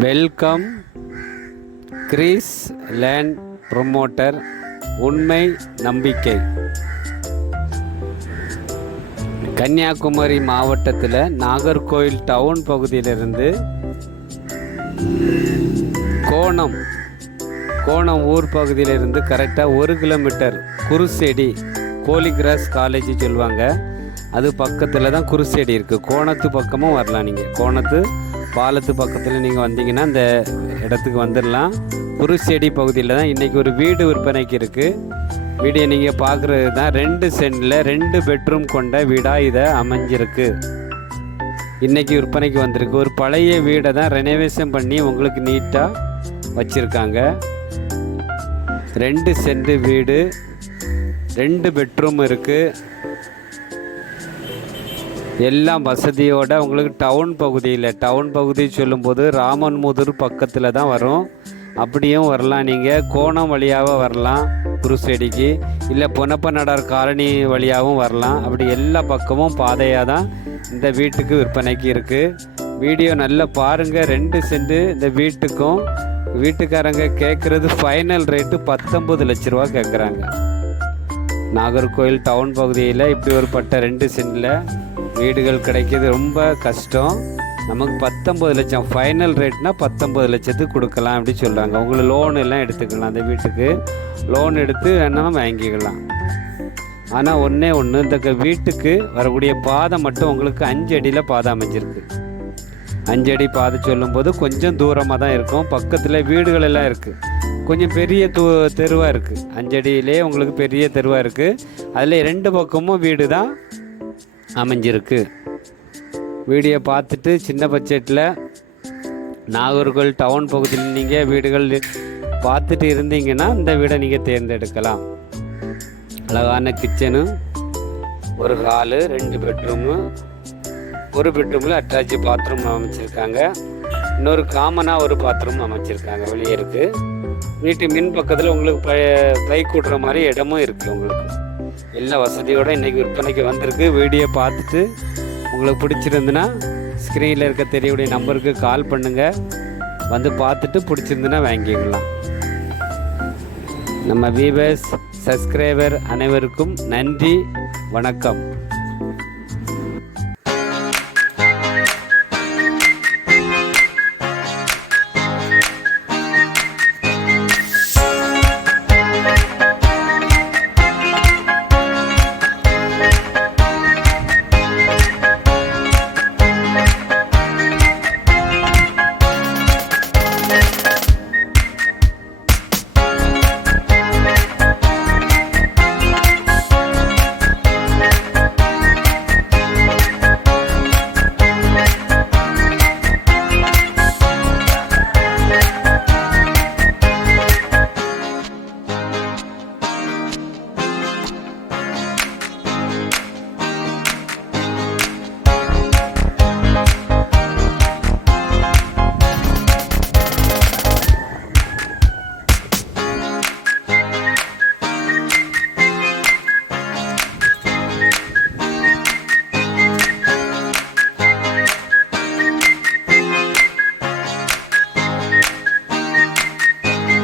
Welcome Greece land promoter உண்மை நம்பிக்கை. கன்னியாகுமரி மாவட்டத்தில் நாகர்கோயில் டவுன் பகுதியிலிருந்து கோணம் கோணம் ஊர் பகுதியிலிருந்து கரெக்டாக ஒரு கிலோமீட்டர் குருசெடி கோலிகிராஸ் காலேஜ் சொல்லுவாங்க. அது பக்கத்தில் தான் குருசெடி இருக்குது கோணத்து பக்கமும் வரலாம் நீங்கள் கோணத்து பாலத்து பக்கத்தில் நீங்கள் வந்தீங்கன்னா அந்த இடத்துக்கு வந்துடலாம் குருசெடி பகுதியில் தான் இன்றைக்கி ஒரு வீடு விற்பனைக்கு இருக்குது வீடியோ நீங்கள் பார்க்குறது தான் ரெண்டு சென்டில் ரெண்டு பெட்ரூம் கொண்ட வீடாக இதை அமைஞ்சிருக்கு. இன்றைக்கி விற்பனைக்கு வந்திருக்கு. ஒரு பழைய வீடை தான் ரெனோவேஷன் பண்ணி உங்களுக்கு நீட்டாக வச்சுருக்காங்க. ரெண்டு சென்ட் வீடு ரெண்டு பெட்ரூம் இருக்குது எல்லாம் வசதியோட உங்களுக்கு டவுன் பகுதியில் டவுன் பகுதி சொல்லும்போது ராமன்முதூர் பக்கத்தில் தான் வரும். அப்படியும் வரலாம் நீங்கள் கோணம் வழியாக வரலாம் குருசெடிக்கு இல்லை பொனப்பநடார் காலனி வழியாகவும் வரலாம். அப்படி எல்லா பக்கமும் பாதையாக தான் இந்த வீட்டுக்கு விற்பனைக்கு இருக்குது வீடியோ நல்லா பாருங்கள் ரெண்டு சென்ட் இந்த வீட்டுக்கும். வீட்டுக்காரங்க கேட்குறது ஃபைனல் ரேட்டு பத்தொம்பது லட்ச ரூபா கேட்குறாங்க நாகர்கோயில் டவுன் பகுதியில் இப்படி ஒரு பட்ட ரெண்டு சென்டில் வீடுகள் கிடைக்கிறது ரொம்ப கஷ்டம். நமக்கு பத்தொம்பது லட்சம் ஃபைனல் ரேட்னா பத்தொம்பது லட்சத்துக்கு கொடுக்கலாம் அப்படி சொல்கிறாங்க உங்களுக்கு லோன் எல்லாம் எடுத்துக்கலாம் அந்த வீட்டுக்கு. லோன் எடுத்து வேணாலும் வாங்கிக்கலாம். ஆனால் ஒன்றே ஒன்று இந்த க- வீட்டுக்கு வரக்கூடிய பாதை மட்டும் உங்களுக்கு அஞ்சு அடியில் பாதை அமைஞ்சிருக்கு. அஞ்சு அடி பாதை சொல்லும்போது கொஞ்சம் தூரமாக தான் இருக்கும். பக்கத்தில் வீடுகள் எல்லாம் இருக்குது கொஞ்சம் பெரிய தூ தெருவாக இருக்குது அஞ்சடியிலே உங்களுக்கு பெரிய தெருவாக இருக்குது அதில் ரெண்டு பக்கமும் வீடு தான் அமைஞ்சிருக்கு. வீடியோ பார்த்துட்டு சின்ன பட்ஜெட்டில் நாகர்கோவில் டவுன் பகுதியில் நீங்கள் வீடுகள் பார்த்துட்டு இருந்தீங்கன்னா இந்த வீடை நீங்கள் தேர்ந்தெடுக்கலாம். அழகான கிச்சனு ஒரு ஹாலு ரெண்டு பெட்ரூமு ஒரு பெட்ரூமில் அட்டாச் பாத்ரூம் அமைச்சிருக்காங்க. இன்னொரு காமனாக ஒரு பாத்ரூம் அமைச்சிருக்காங்க வெளியே இருக்குது வீட்டு மின் பக்கத்தில் உங்களுக்கு பை பைக் கூட்டுற மாதிரி இடமும் இருக்குது உங்களுக்கு. எல்லா வசதியோடு இன்றைக்கி விற்பனைக்கு வந்திருக்கு. வீடியோ பார்த்துட்டு உங்களுக்கு பிடிச்சிருந்துன்னா ஸ்க்ரீனில் இருக்க தெரியக்கூடிய நம்பருக்கு கால் பண்ணுங்கள் வந்து பார்த்துட்டு பிடிச்சிருந்துன்னா வாங்கிக்கலாம். நம்ம வீவர்ஸ் சப்ஸ்கிரைபர் அனைவருக்கும் நன்றி வணக்கம்.